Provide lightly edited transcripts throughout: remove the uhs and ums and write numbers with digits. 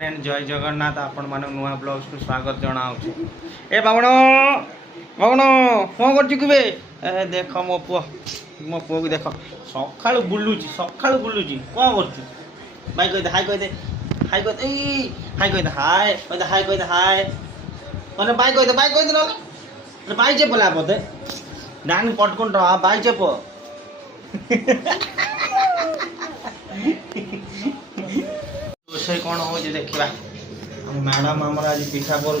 Friend जय जगन्नाथ आपण मान नुआ ब्लॉग्स को स्वागत जनाऊँ। ए बावण बावण कौन करे ए देख मो पु को देख सका बुलूची कौन कर भाई कह दे हाय कह दे हाय कह दे हाय कह दे हाय कह दे हाय कह दे हाय मैंने बाय कह दे ना बाई चेप लापते दानी पटकुन बाई चेप रोषे कौन हो देखा मैडम आमर आज पिठा कर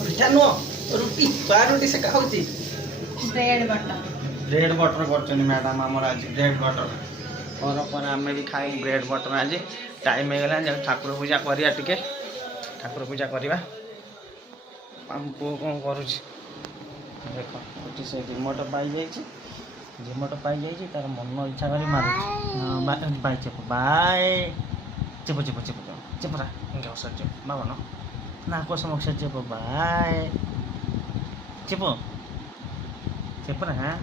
पिठा नुह रुटी रुटी से खाऊँ ब्रेड बटर कर मैडम आमर आज ब्रेड बटर और आम भी खाई ब्रेड बटर आज टाइम हो गला ठाकुर पूजा करिया टिके ठाकुर पूजा करवा पु कौन कर देख से रिमोट पाई रिमोट पाई तार मन इच्छा कर मार बाय चेप बाय चेप चेप चेप चेपरा इंका सर चेप बाबा ना को समक्ष चेप बाय चेप चेपरा हाँ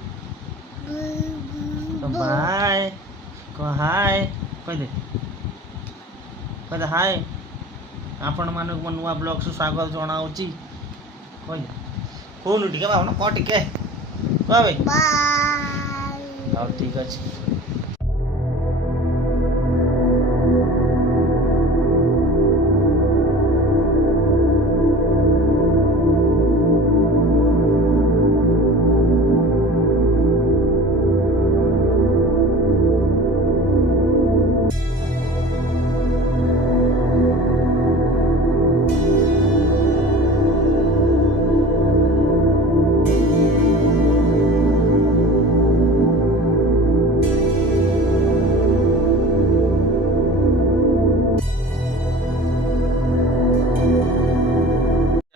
तो बाय को हाय कह दे हाय आपण मानक नुआ ब्लॉग स्वागत जनाऊँ कह दे कौन टे बाबा कह टे कह भाई हाँ ठीक अच्छे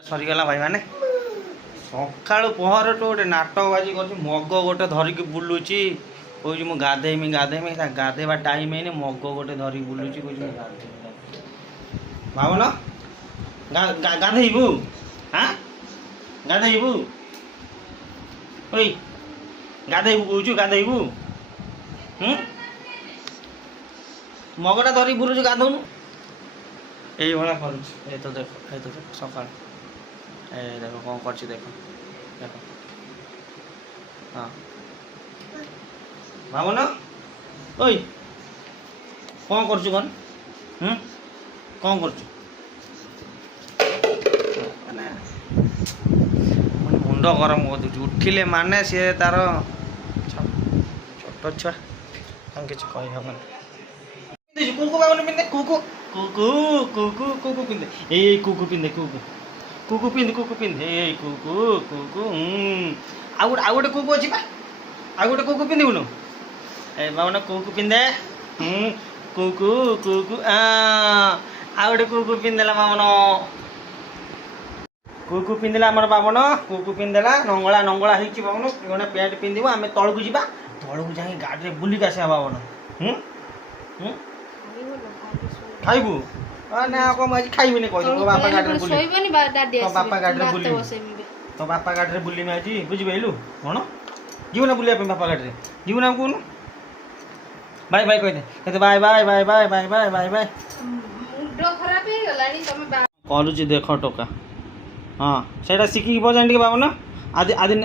सरीगला भाई मैंने सका पहर तो गोटे नाटक बाजी कर मग गोटे धरिकी बुलूची कौच मु गाधेमी गाधेवा टाइम है मग गोटे धरिकी बुलूची कौच भावन गाधेबू हाँ गाधेबू गाधेबू कौचु गाधेबू मगटा धरिकी बुलूची गाधौनु ये भाया कर देख सका ए देखो कौन कर देखो देखो हाँ भावना ओई कौन कर कौन कर मुंड गरम कर उठिले माने सी तार छोट छुआ हम किसी कही हम कुकु बाबन पिंधे कुकु कुकु कुकु कुकु पिंधे ए कुकु पिंधे कुकु पिंध हे कुकु कुकु आउ गोटे कुकु अच्छी आउ गोटे कुकु पिंधुन ए बाबन कुकु पिंधे कुकु कुकु आउ गोटे कुकु पिंधेला बाबन कुकु पिंधला आमर बाबन कुकु पिंधेला नंगला नंगला होती बाबन गोटे पैंट पिंधु आम तलू जा तलू जा गाड़ी बुलिक आसा बाबन खाइबू ना कम आज खाइबी कह बापा गाड़ी बुली तो बापा गाड़ी बुली तो बापा गाड़ी बुली आज बुझिलु कौन जीव ना बुलाया बापा गाड़ी जीव ना कौन बाय बाय कहते bye bye bye bye bye bye bye bye करुच देख टोका हाँ से शिखी बजान टे बाबा आदि आदि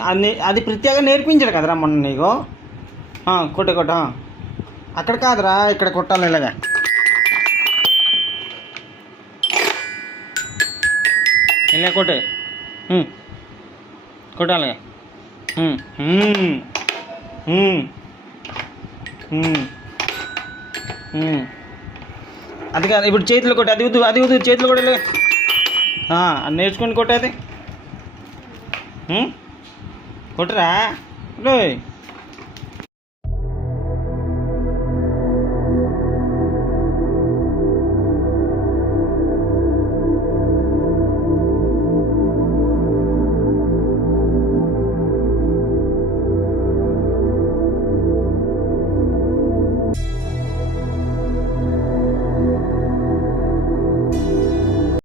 आदि प्रीतिया नेर्पिंचाడు कदरा मन नहीं गो हाँ कोटे कोट हाँ अక్కడ కాదురా ఇక్కడ కొట్టాలి ఇలాగా ఇలా కొట్టే కొట్టాలి అది కాదు ఇప్పుడు చేతిలో కొట్టే అది వద్దు చేతిలో కొట్టలే నేర్చుకొని కొట్టేది కొట్టరా